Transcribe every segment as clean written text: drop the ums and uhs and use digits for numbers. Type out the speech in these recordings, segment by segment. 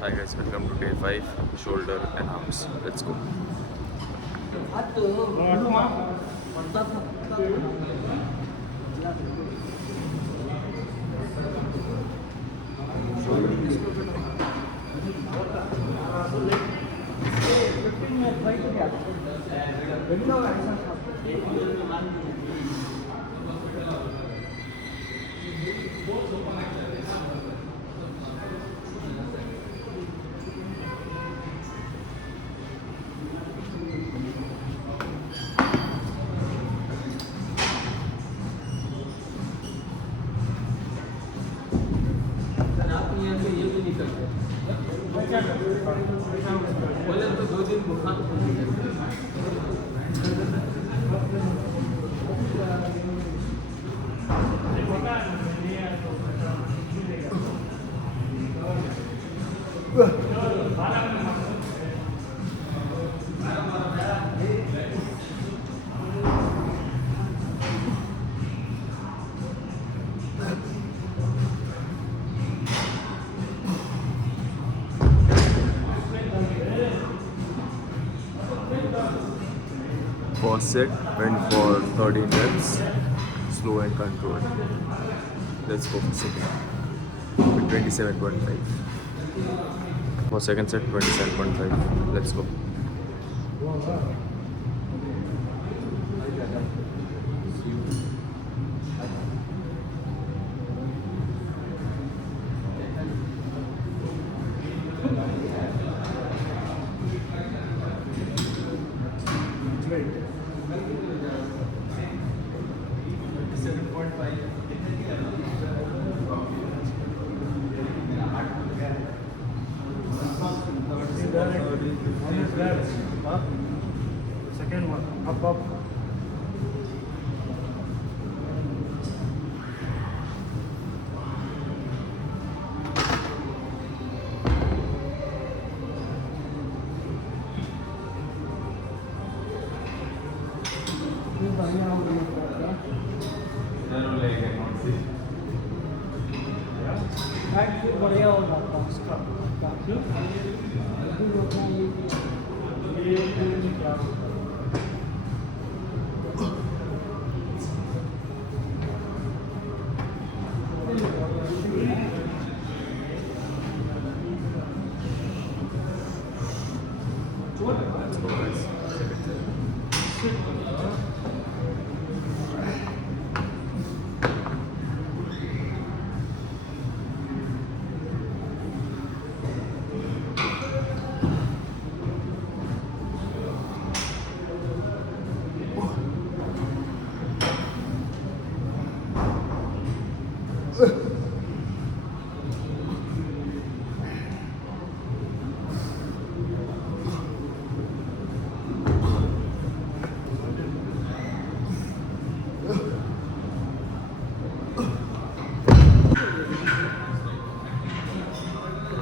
Hi guys, welcome to day 5, shoulder and arms. Let's go. First set went for 13 reps, slow and controlled. Let's go for second with 27.5. For second set, 27.5. Let's go. Second one, up. बढ़िया होगा उसका Let's go guys. Second set.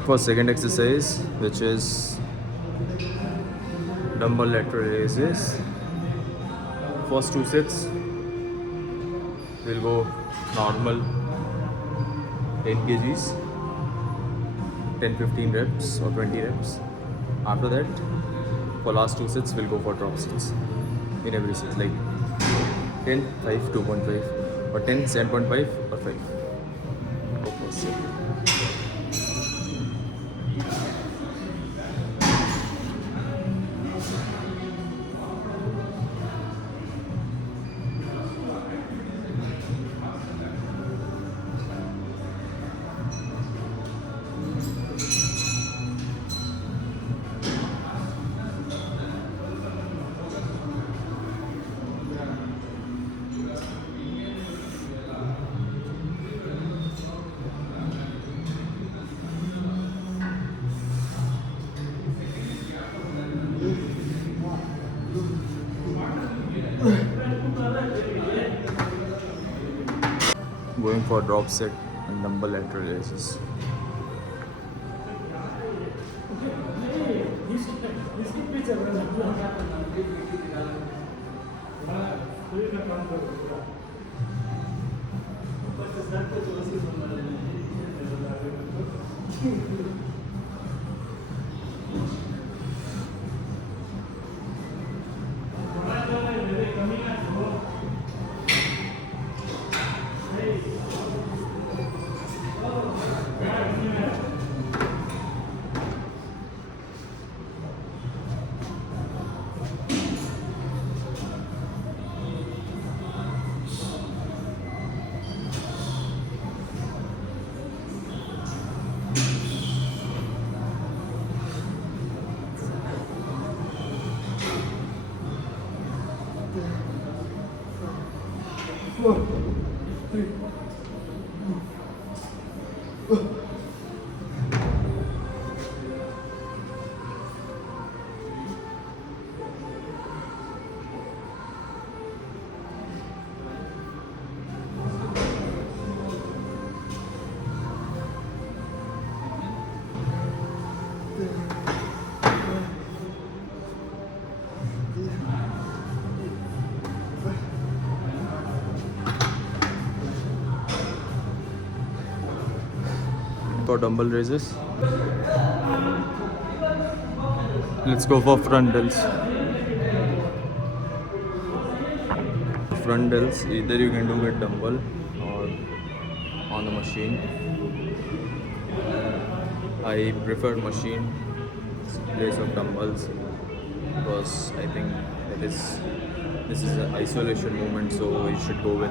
For second exercise, which is dumbbell lateral raises. First two sets will go normal 10 kgs, 10-15 reps or 20 reps. After that, for last two sets, we'll go for drop sets in every set, like 10, 5, 2.5 or 10, 7.5 or 5. Go for set. Going for drop set and dumbbell lateral raises. For dumbbell raises, let's go for front delts. Front delts, either you can do with dumbbell or on the machine. I prefer machine in place of dumbbells because I think this is an isolation movement, so you should go with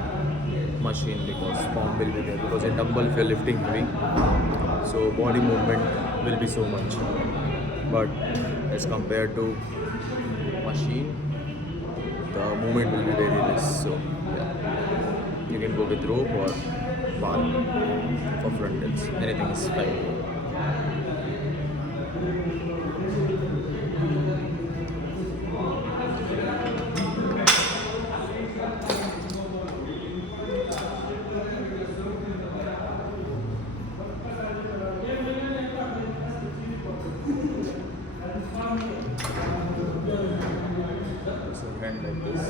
machine because form will be there. Because in dumbbell, if you're lifting heavy, so body movement will be so much. But as compared to machine, the movement will be very less. So yeah, you can go with rope or bar for front delts. Anything is fine. So hand like this.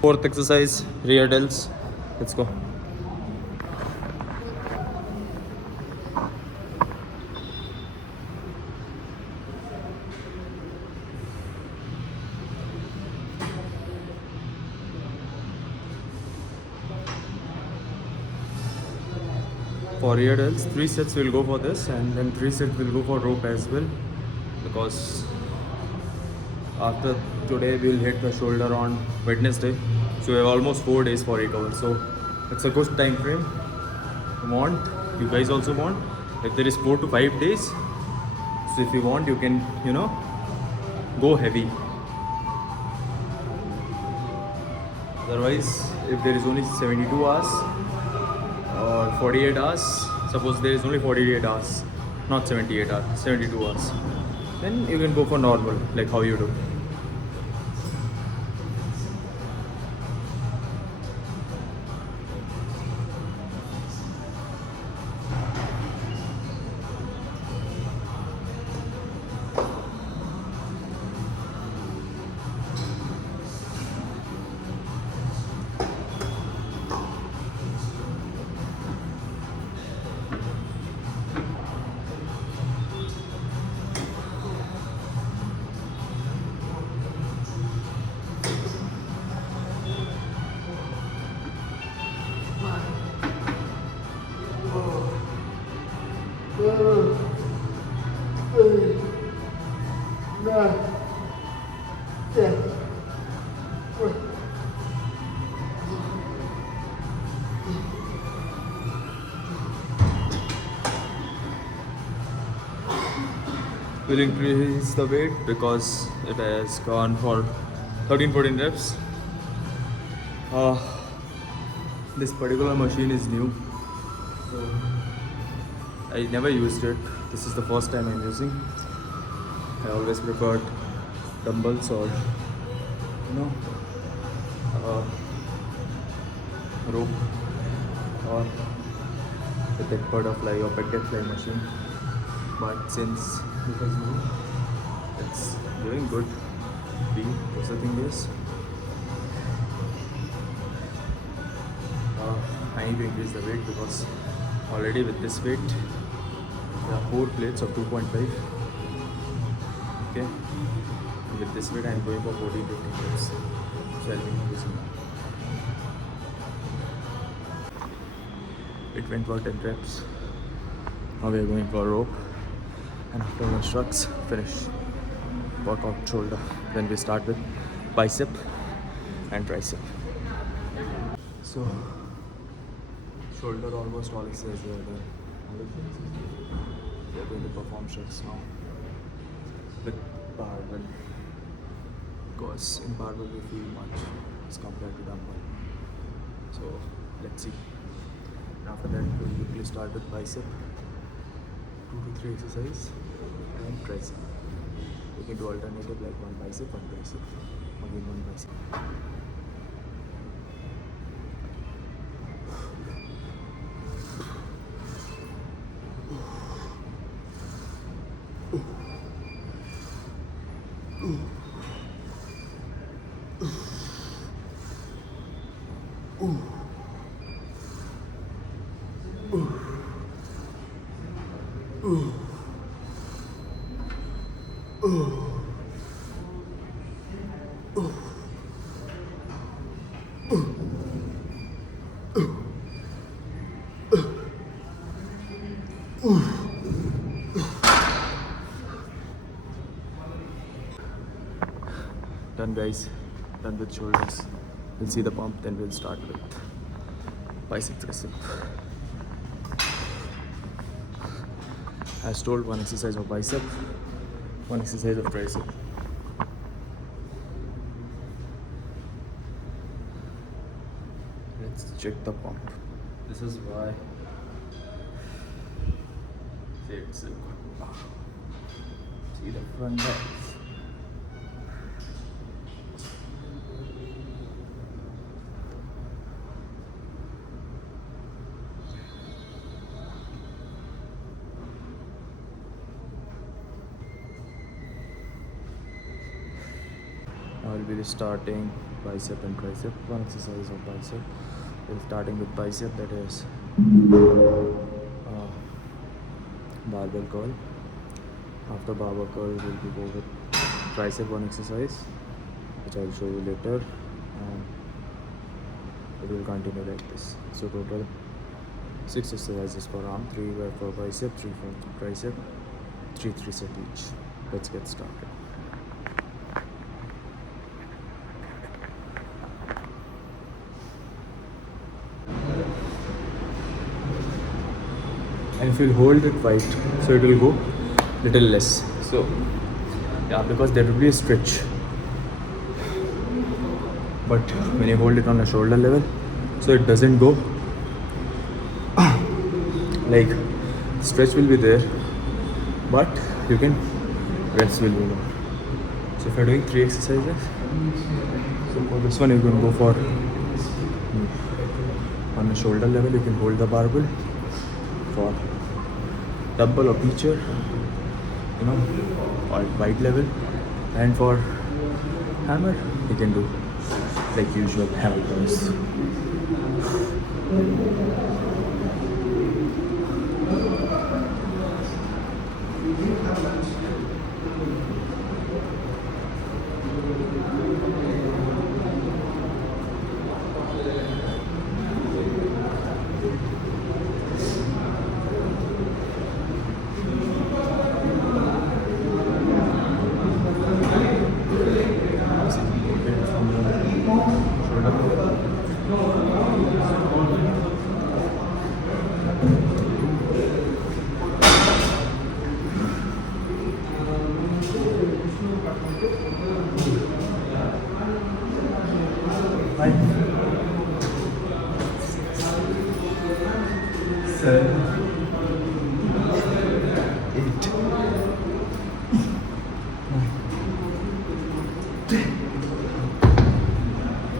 Fourth exercise, rear delts. Let's go. For rear delts, 3 sets will go for this, and then 3 sets will go for rope as well, because after today we'll hit the shoulder on Wednesday, so we have almost 4 days for recovery. So it's a good time frame. You guys also want, if there is 4 to 5 days, so if you want, you can go heavy. Otherwise, if there is only 72 hours or 48 hours, suppose there is only 48 hours, not 78 hours, 72 hours, then you can go for normal, like how you do. Will increase the weight because it has gone for 13-14 reps. This particular machine is new, so I never used it. This is the first time I'm using. I always preferred dumbbells or rope or the pet butterfly or pet fly machine. But since it is new, it's doing good. Because the thing is, I need to increase the weight because already with this weight there are 4 plates of 2.5. Okay, and with this weight I am going for 14-15 reps, so I'll be increasing that. It went for 10 reps. Now we are going for rope, and after the shrugs finish, workout shoulder. Then we start with bicep and tricep. So shoulder almost all exercises are done. We are going to perform shrugs now with barbell, because in barbell we feel much as compared to dumbbell. So let's see. And after that we'll quickly start with bicep, 2 to 3 exercises, and tricep. We can do alternative like one bicep, one tricep, again one bicep. Done guys, done with shoulders. We'll see the pump, then we'll start with bicep, tricep. As told, one exercise of bicep, one exercise of tricep. Let's check the pump. This is why it's so good. See the front guys. I will be starting bicep and tricep. One exercise of bicep. We're starting with bicep, that is barbell curl. After barbell curl, we'll go with tricep, one exercise, which I'll show you later, and it will continue like this. So total 6 exercises per arm, 3 were for bicep, 3 for tricep, 3 set each. Let's get started. And if you hold it tight, so it will go little less. So yeah, because there will be a stretch, but when you hold it on the shoulder level, so it doesn't go like stretch will be there, but you can reps will be more. So if you're doing 3 exercises, so for this one you can go for on the shoulder level, you can hold the barbell. For double or feature, you know, or wide level, and for hammer you can do like usual hammer curls.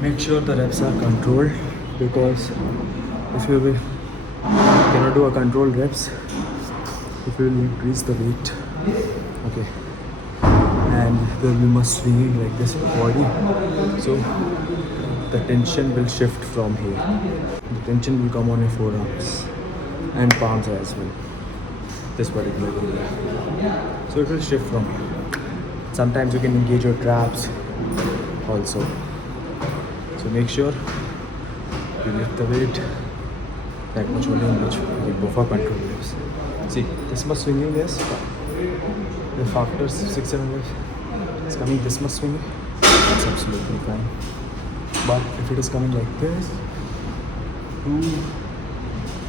Make sure the reps are controlled, because if you will cannot do a controlled reps, if you will increase the weight, okay, and there will be much swinging like this in the body, so the tension will shift from here. The tension will come on your forearms and palms as well. This particular area. So it will shift from here. Sometimes you can engage your traps also. So make sure you lift the weight that much only in which you go for control waves. See, this much swinging is if after 6-7 waves it's coming this much swinging, it's absolutely fine. But if it is coming like this, 2,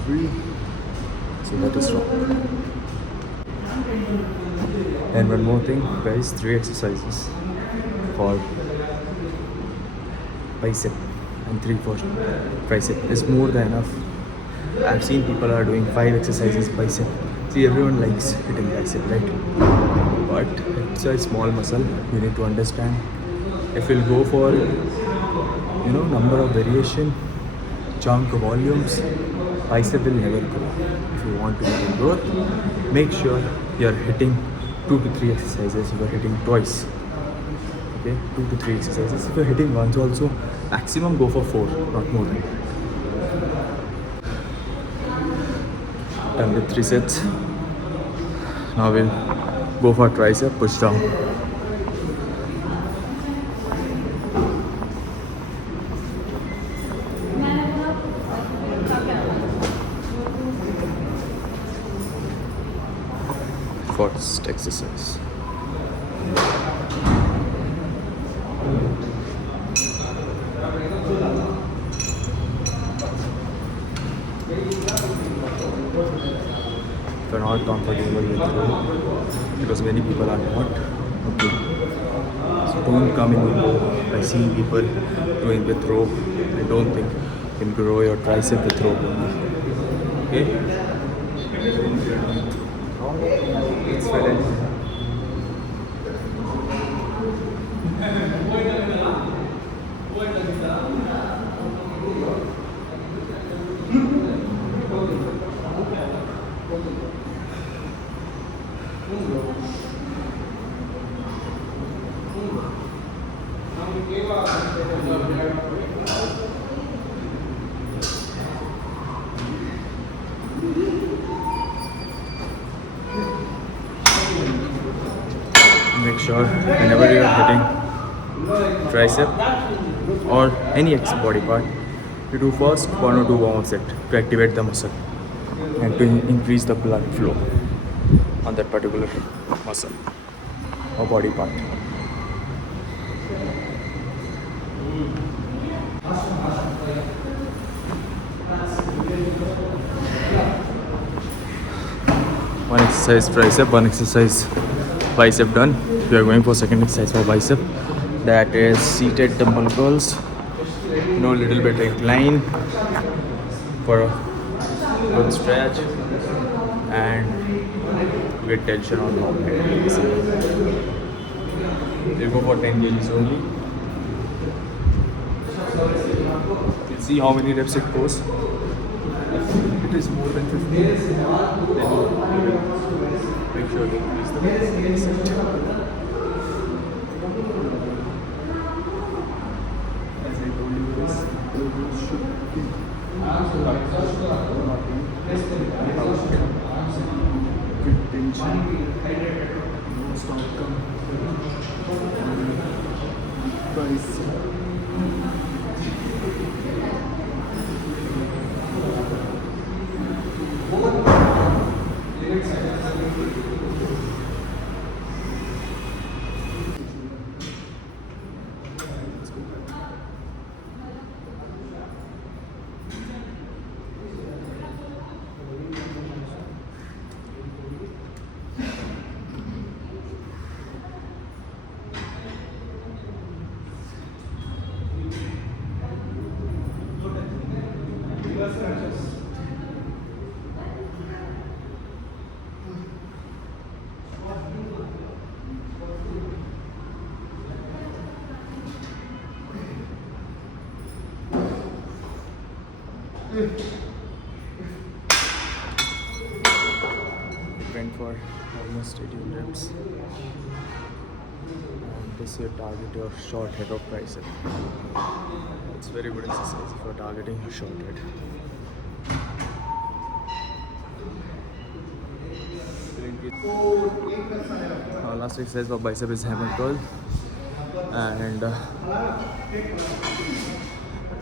3, so that is wrong. And one more thing, guys, 3 exercises for bicep and 3 for tricep is more than enough. I've seen people are doing 5 exercises bicep. See, everyone likes hitting bicep, right? But it's a small muscle. You need to understand. If you'll go for, number of variation, chunk volumes, bicep will never grow. If you want to get growth, make sure you're hitting 2 to 3 exercises. You're hitting twice. Okay, 2 to 3 exercises. If you're hitting once also, maximum go for 4, not more than. Done with 3 sets. Now we'll go for tricep push down. First exercise. If you're not comfortable with rope, because many people are not, okay, so don't come in with rope. I see people doing with rope. I don't think you can grow your tricep with rope only. Okay? It's fine. Make sure whenever you are hitting tricep or any body part, you do first 1 or 2 warm-up set to activate the muscle and to increase the blood flow on that particular muscle or body part. One exercise tricep, one exercise bicep done. We are going for second exercise for bicep. That is seated dumbbell curls. Little bit incline for a good stretch and get tension on long head. We'll go for 10 kgs only. We'll see how many reps it goes. If it is more than 15, then we will make sure to increase the set. As I told you guys, it should be good tension, no stop come, bicep. Went for almost 18 reps. this will target your short head of tricep. It's very good exercise if you're targeting your short head. Last exercise for bicep is hammer curl, and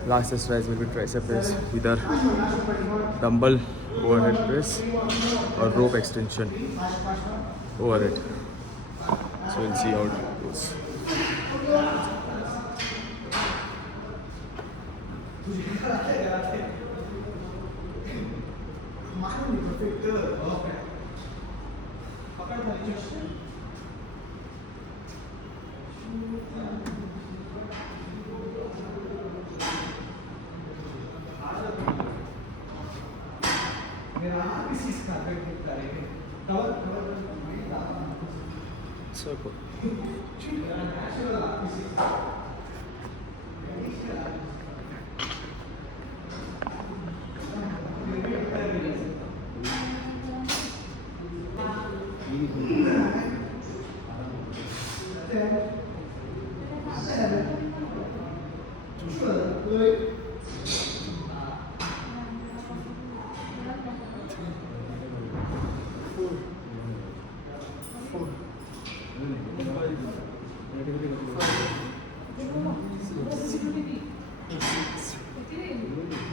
last exercise will be tricep press, either dumbbell overhead press or rope extension overhead. So we'll see how it goes. Circle.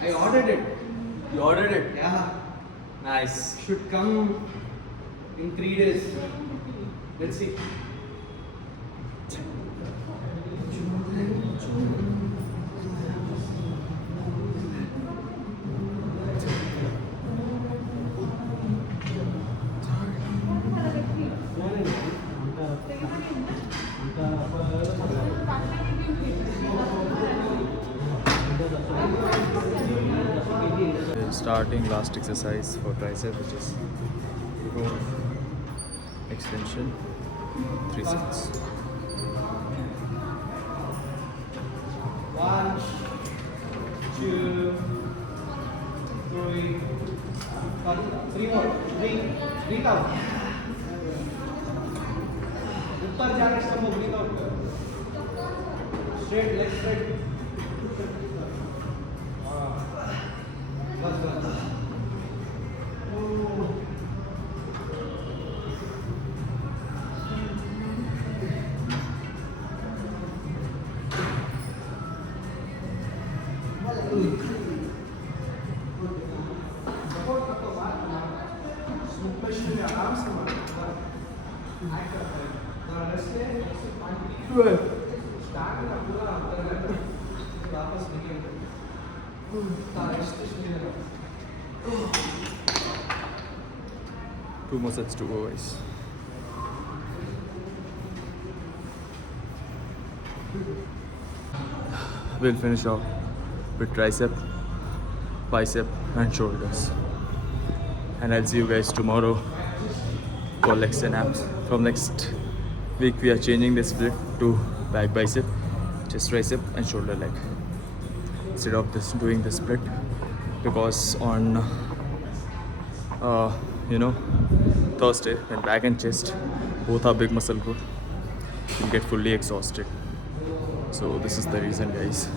I ordered it. You ordered it? Yeah. Nice. Should come in 3 days. Let's see. We're starting last exercise for tricep, which is rope extension, 3 sets. 1, 2, 3, 3 more. 3 down. ऊपर जाने से हम breathe out कर. Straight, leg straight. बस. 2 more sets to go, guys. We'll finish off with tricep, bicep and shoulders. And I'll see you guys tomorrow for legs and abs. From next week we are changing the split to back bicep, chest tricep and shoulder leg. Instead of this doing the split, because on Thursday when back and chest both are big muscle group, you can get fully exhausted. So this is the reason, guys.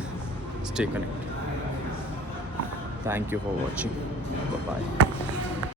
Stay connected. Thank you for watching. Bye bye.